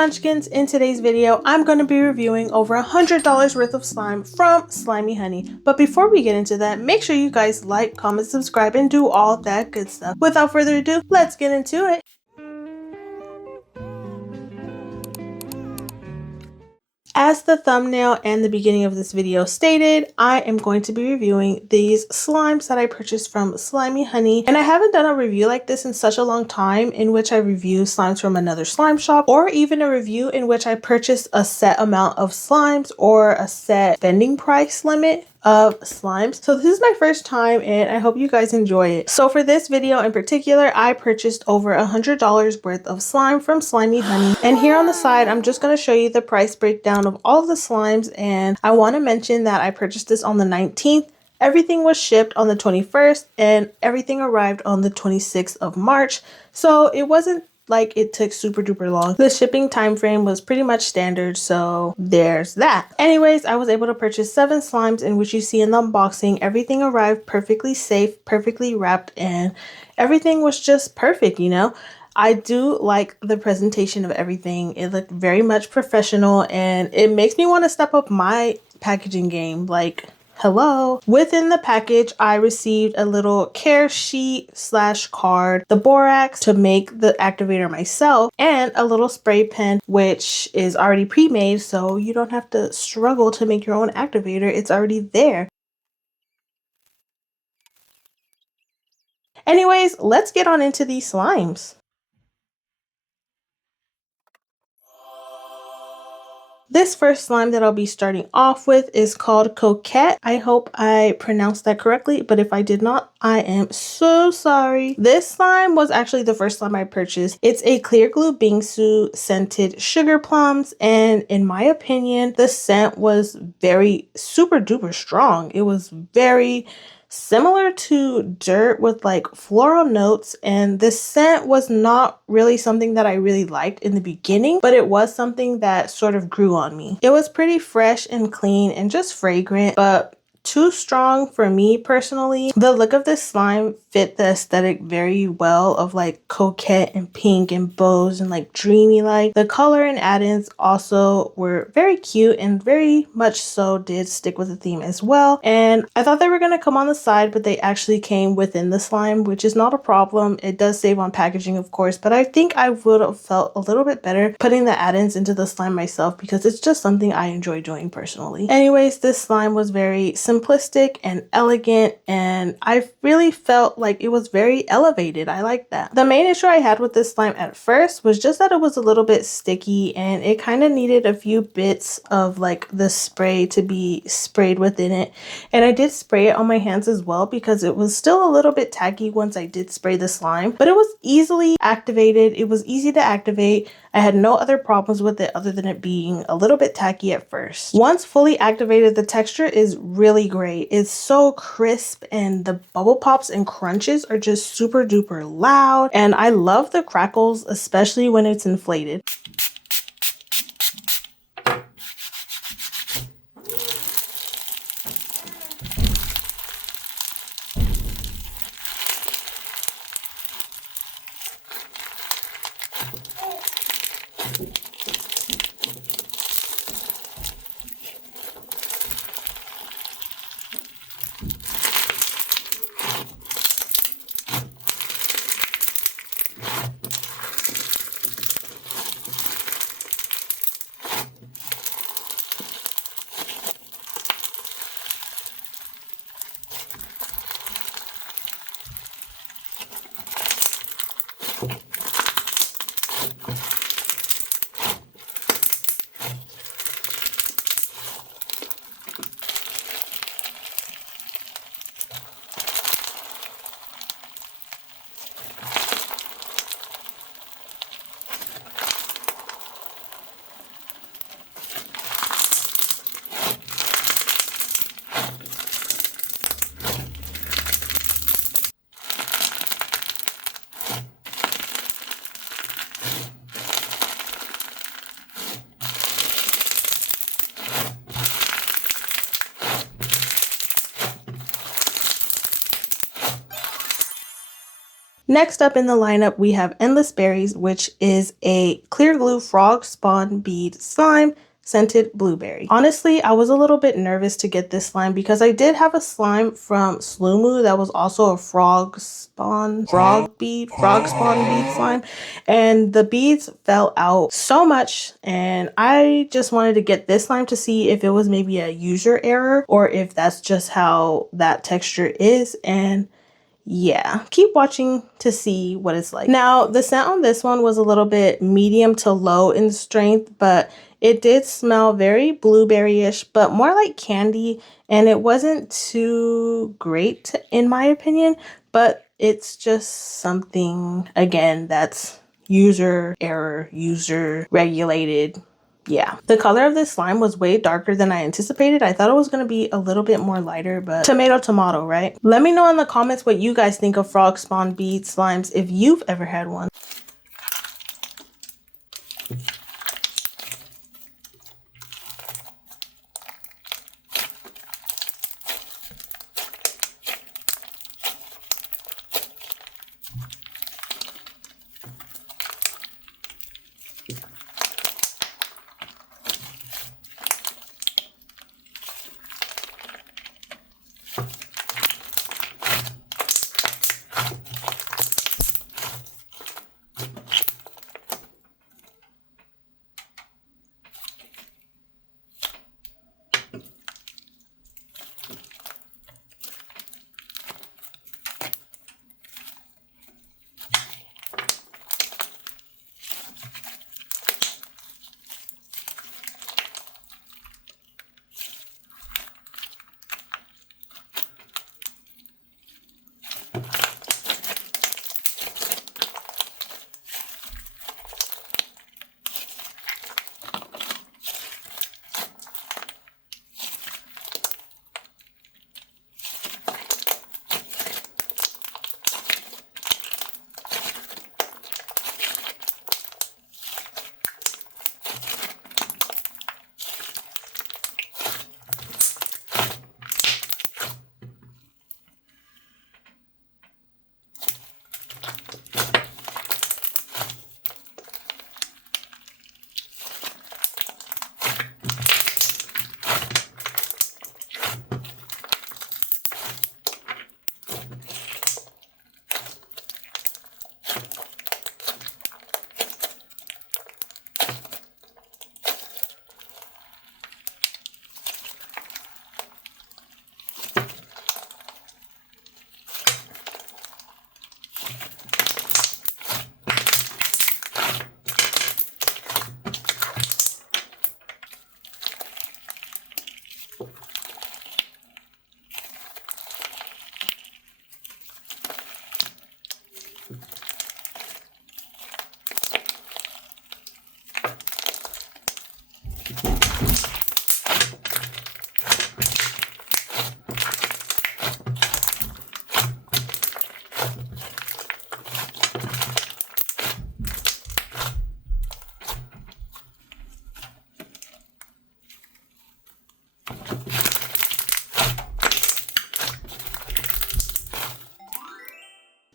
Munchkins. In today's video, I'm going to be reviewing over $100 worth of slime from SliimeyHoney. But before we get into that, make sure you guys like, comment, subscribe, and do all that good stuff. Without further ado, let's get into it. As the thumbnail and the beginning of this video stated, I am going to be reviewing these slimes that I purchased from SliimeyHoney. And I haven't done a review like this in such a long time, in which I review slimes from another slime shop, or even a review in which I purchased a set amount of slimes or a set vending price limit of slimes. So this is my first time and I hope you guys enjoy it. So for this video in particular, I purchased over $100 worth of slime from SliimeyHoney. And here on the side, I'm just going to show you the price breakdown of all of the slimes. And I want to mention that I purchased this on the 19th. Everything was shipped on the 21st and everything arrived on the 26th of March. So it wasn't like it took super duper long. The shipping time frame was pretty much standard, so there's that. Anyways, I was able to purchase 7 slimes, in which you see in the unboxing, everything arrived perfectly safe, perfectly wrapped, and everything was just perfect, you know? I do like the presentation of everything. It looked very much professional and it makes me want to step up my packaging game. Like, hello. Within the package, I received a little care sheet / card, the borax to make the activator myself, and a little spray pen, which is already pre-made, so you don't have to struggle to make your own activator. It's already there. Anyways, let's get on into these slimes. This first slime that I'll be starting off with is called Coquette. I hope I pronounced that correctly, but if I did not, I am so sorry. This slime was actually the first slime I purchased. It's a clear glue bingsu scented sugar plums, and in my opinion, the scent was very super duper strong. It was very similar to dirt with like floral notes, and the scent was not really something that I really liked in the beginning, but it was something that sort of grew on me. It was pretty fresh and clean and just fragrant, but too strong for me personally. The look of this slime fit the aesthetic very well of like coquette and pink and bows and like dreamy like. The color and add-ins also were very cute and very much so did stick with the theme as well. And I thought they were going to come on the side, but they actually came within the slime, which is not a problem. It does save on packaging, of course, but I think I would have felt a little bit better putting the add-ins into the slime myself because it's just something I enjoy doing personally. Anyways, this slime was very simplistic and elegant, and I really felt like it was very elevated. I like that. The main issue I had with this slime at first was just that it was a little bit sticky and it kind of needed a few bits of like the spray to be sprayed within it. And I did spray it on my hands as well because it was still a little bit tacky once I did spray the slime, but it was easily activated. It was easy to activate. I had no other problems with it other than it being a little bit tacky at first. Once fully activated, the texture is really great. It's so crisp and the bubble pops and crunches are just super duper loud. And I love the crackles, especially when it's inflated. Next up in the lineup, we have Endless Berries, which is a clear glue frog spawn bead slime scented blueberry. Honestly, I was a little bit nervous to get this slime because I did have a slime from SliimeyHoney that was also a frog spawn bead slime, and the beads fell out so much, and I just wanted to get this slime to see if it was maybe a user error or if that's just how that texture is. And yeah, keep watching to see what it's like. Now, the scent on this one was a little bit medium to low in strength, but it did smell very blueberry-ish, but more like candy, and it wasn't too great in my opinion, but it's just something, again, that's user error, user regulated. Yeah, the color of this slime was way darker than I anticipated. I thought it was going to be a little bit more lighter, but tomato, right? Let me know in the comments what you guys think of frog spawn bead slimes if you've ever had one.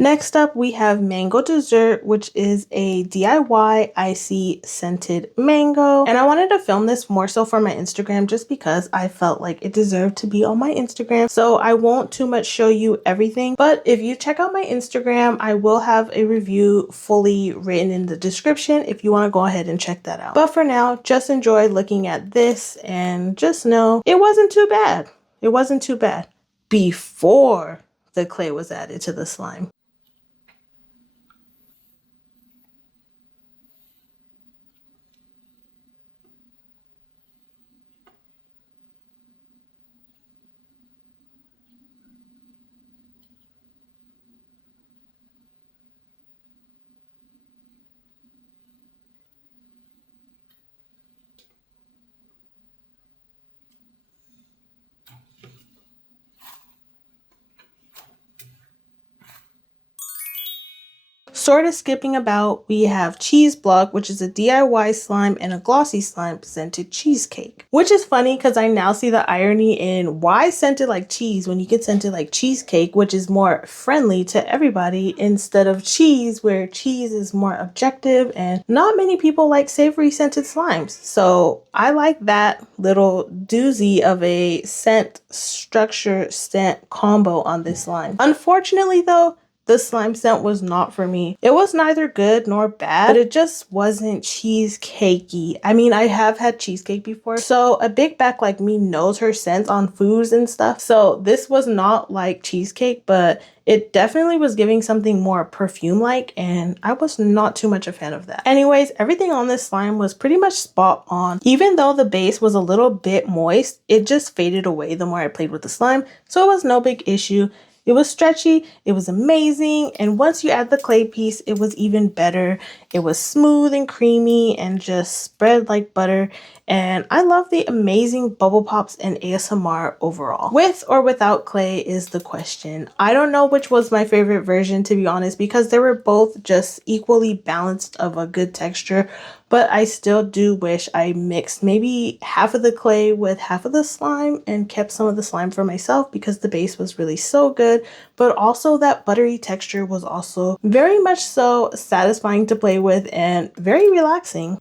Next up, we have Mango Dessert, which is a DIY icy scented mango. And I wanted to film this more so for my Instagram just because I felt like it deserved to be on my Instagram. So I won't too much show you everything. But if you check out my Instagram, I will have a review fully written in the description if you want to go ahead and check that out. But for now, just enjoy looking at this and just know it wasn't too bad. It wasn't too bad before the clay was added to the slime. Sort of skipping about, we have Cheese Block, which is a DIY slime and a glossy slime scented cheesecake. Which is funny because I now see the irony in why scent it like cheese when you can scent it like cheesecake, which is more friendly to everybody, instead of cheese, where cheese is more objective and not many people like savory scented slimes. So I like that little doozy of a scent structure scent combo on this slime. Unfortunately though, the slime scent was not for me. It was neither good nor bad, but it just wasn't cheesecakey. I mean, I have had cheesecake before, so a big back like me knows her scents on foods and stuff. So this was not like cheesecake, but it definitely was giving something more perfume-like, and I was not too much a fan of that. Anyways, everything on this slime was pretty much spot on. Even though the base was a little bit moist, it just faded away the more I played with the slime, so it was no big issue. It was stretchy, it was amazing, and once you add the clay piece, it was even better. It was smooth and creamy and just spread like butter, and I love the amazing bubble pops and ASMR overall. With or without clay is the question. I don't know which was my favorite version, to be honest, because they were both just equally balanced of a good texture, but I still do wish I mixed maybe half of the clay with half of the slime and kept some of the slime for myself, because the base was really so good, but also that buttery texture was also very much so satisfying to play with and very relaxing.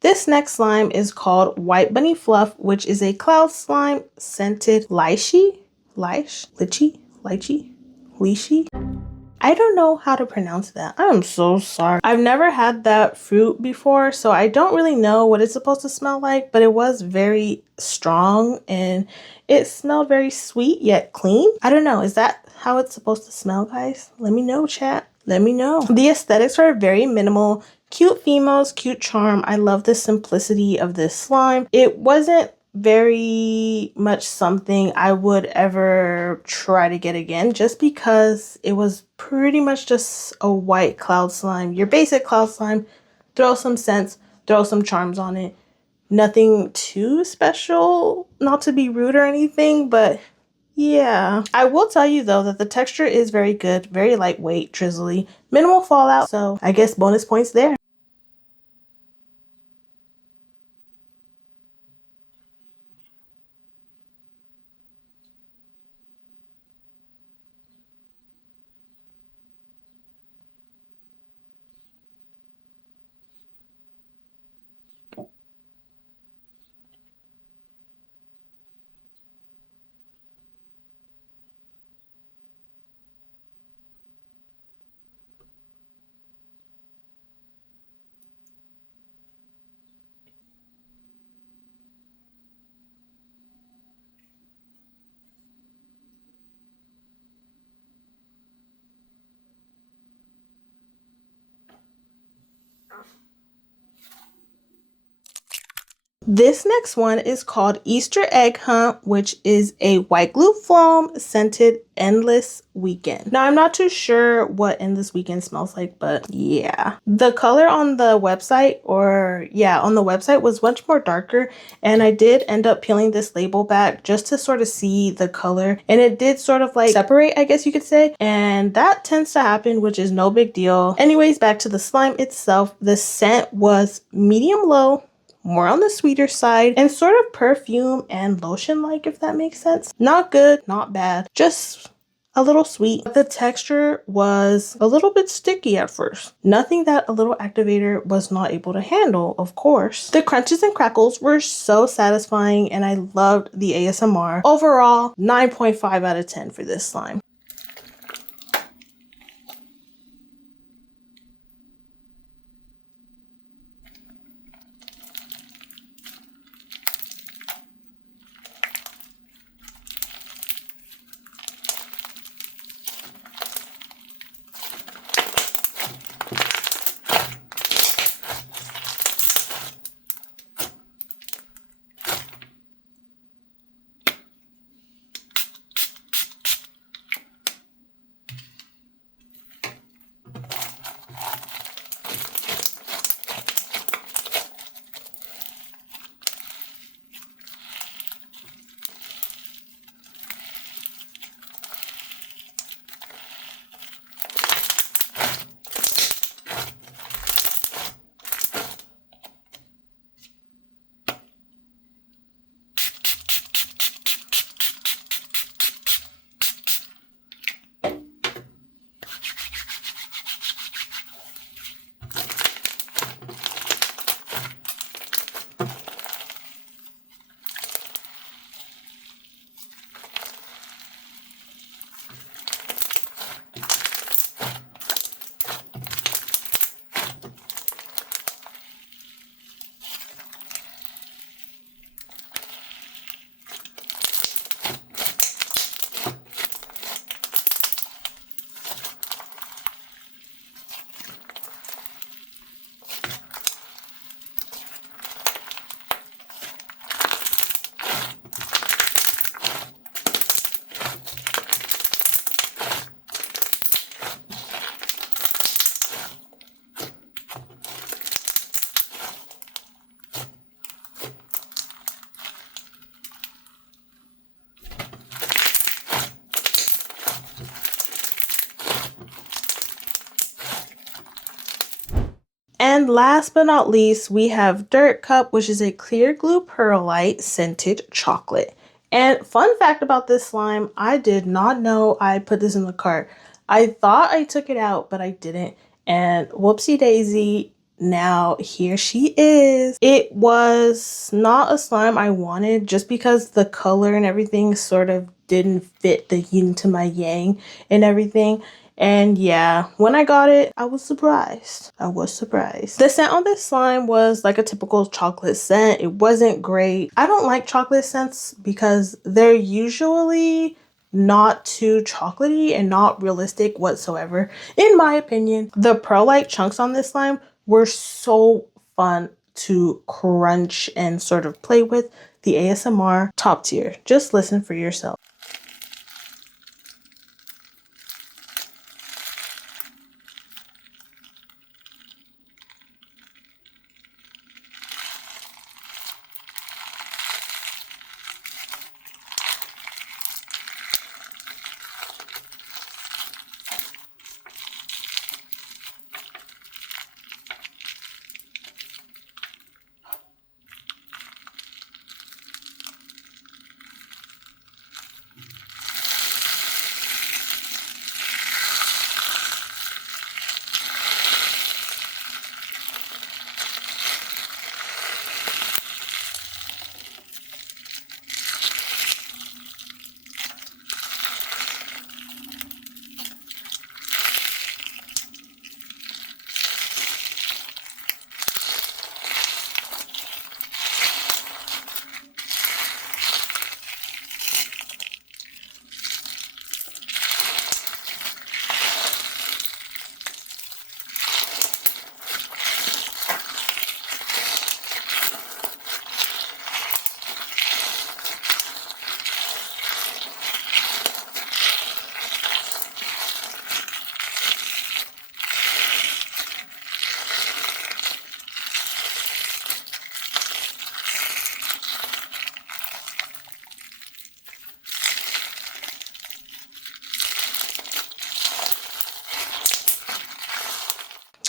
This next slime is called White Bunny Fluff, which is a cloud slime scented lychee. I don't know how to pronounce that. I'm so sorry. I've never had that fruit before, so I don't really know what it's supposed to smell like, but it was very strong and it smelled very sweet yet clean. I don't know. Is that how it's supposed to smell, guys? Let me know, chat. Let me know. The aesthetics are very minimal. Cute females, cute charm. I love the simplicity of this slime. It wasn't very much something I would ever try to get again, just because it was pretty much just a white cloud slime. Your basic cloud slime, throw some scents, throw some charms on it. Nothing too special, not to be rude or anything, but yeah. I will tell you though that the texture is very good, very lightweight, drizzly, minimal fallout, so I guess bonus points there. This next one is called Easter Egg Hunt, which is a white glue foam scented Endless Weekend. Now, I'm not too sure what Endless Weekend smells like, but yeah. The color on the website, on the website was much more darker, and I did end up peeling this label back just to sort of see the color, and it did sort of like separate, I guess you could say, and that tends to happen, which is no big deal. Anyways, back to the slime itself. The scent was medium low, more on the sweeter side, and sort of perfume and lotion like, if that makes sense. Not good, not bad, just a little sweet. The texture was a little bit sticky at first. Nothing that a little activator was not able to handle, of course. The crunches and crackles were so satisfying, and I loved the ASMR. Overall, 9.5 out of 10 for this slime. And last but not least, we have Dirt Cup, which is a clear glue perlite scented chocolate. And fun fact about this slime, I did not know I put this in the cart. I thought I took it out, but I didn't. And whoopsie daisy, now here she is. It was not a slime I wanted just because the color and everything sort of didn't fit the yin to my yang and everything. And yeah, when I got it, I was surprised. The scent on this slime was like a typical chocolate scent. It wasn't great. I don't like chocolate scents because they're usually not too chocolatey and not realistic whatsoever. In my opinion, the pearlite chunks on this slime were so fun to crunch and sort of play with. The ASMR, top tier. Just listen for yourself.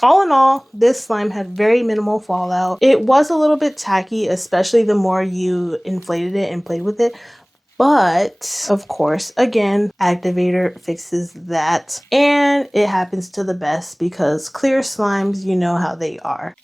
All in all, this slime had very minimal fallout. It was a little bit tacky, especially the more you inflated it and played with it. But of course, again, activator fixes that. And it happens to the best because clear slimes, you know how they are.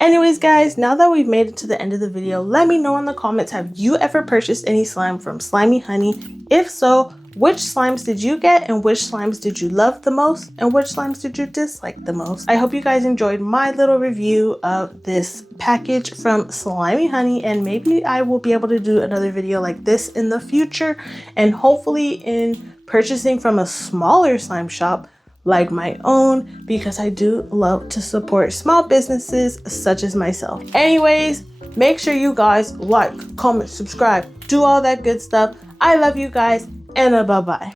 Anyways, guys, now that we've made it to the end of the video, let me know in the comments, have you ever purchased any slime from SliimeyHoney? If so, which slimes did you get and which slimes did you love the most and which slimes did you dislike the most? I hope you guys enjoyed my little review of this package from SliimeyHoney, and maybe I will be able to do another video like this in the future, and hopefully in purchasing from a smaller slime shop like my own, because I do love to support small businesses such as myself. Anyways, make sure you guys like, comment, subscribe, do all that good stuff. I love you guys, and bye-bye.